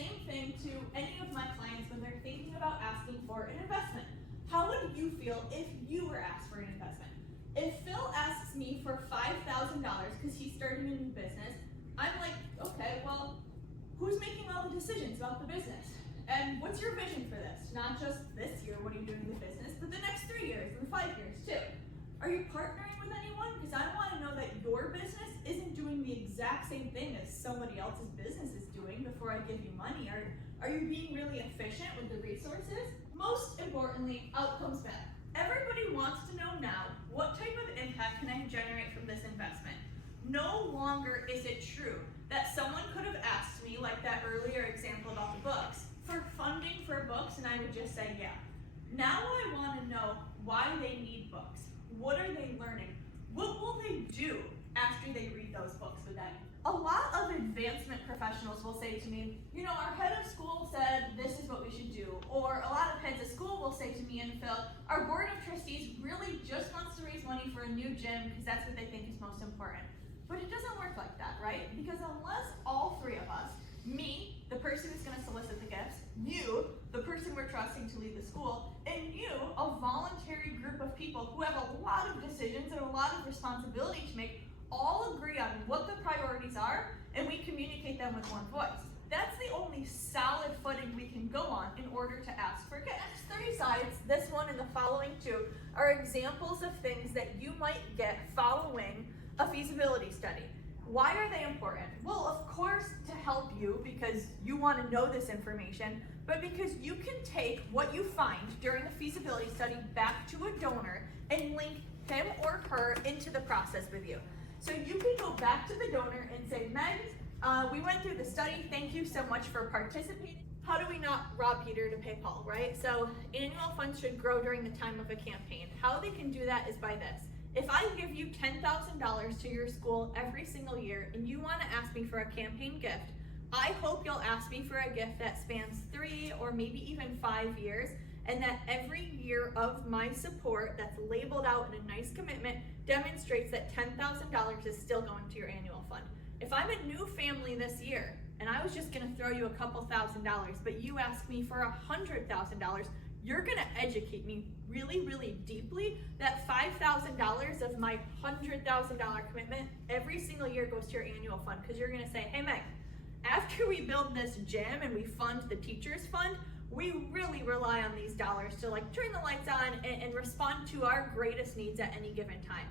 same thing to any of my clients when they're thinking about asking for an investment. How would you feel if you were asked for an investment? If Phil asks me for $5,000 because he's starting a new business, I'm like, okay, well, who's making all the decisions about the business? And what's your vision for this? Not just this year, what are you doing in the business, but the next 3 years and 5 years too. Are you partnering with anyone? Because I want to know that your business isn't doing the exact same thing as somebody else's business is doing before I give you money. Are you being really efficient with the resources? Most importantly, outcomes matter. Everybody wants to know now, what type of impact can I generate from this investment? No longer is it true that someone could have asked me, like that earlier example about the books, for funding for books, and I would just say, yeah. Now I want to know why they need books. What are they learning? What will they do after they read those books with them? A lot of advancement professionals will say to me, you know, our head of school said this is what we should do. Or a lot of heads of school will say to me and Phil, our board of trustees really just wants to raise money for a new gym because that's what they think is most important. But it doesn't work like that, right? Because unless all three of us, me, the person who's going to solicit the gifts, you, the person we're trusting to lead the school, and you, a voluntary group of people who have a lot of decisions and a lot of responsibility to make, all agree on what the priorities are, and we communicate them with one voice. That's the only solid footing we can go on in order to ask for gifts. 3 sides, this one and the following 2, are examples of things that you might get following a feasibility study. Why are they important? Well, of course, to help you because you want to know this information, but because you can take what you find during the feasibility study back to a donor and link him or her into the process with you. So you can go back to the donor and say, Meg, we went through the study. Thank you so much for participating. How do we not rob Peter to pay Paul, right? So annual funds should grow during the time of a campaign. How they can do that is by this. If I give you $10,000 to your school every single year and you want to ask me for a campaign gift, I hope you'll ask me for a gift that spans 3 or maybe even 5 years, and that every year of my support that's labeled out in a nice commitment demonstrates that $10,000 is still going to your annual fund. If I'm a new family this year and I was just going to throw you a couple $1,000s, but you ask me for $100,000, you're going to educate me really, really deeply that $5,000 of my $100,000 commitment every single year goes to your annual fund, because you're going to say, hey Meg, after we build this gym and we fund the teachers fund, we really rely on these dollars to like turn the lights on and respond to our greatest needs at any given time.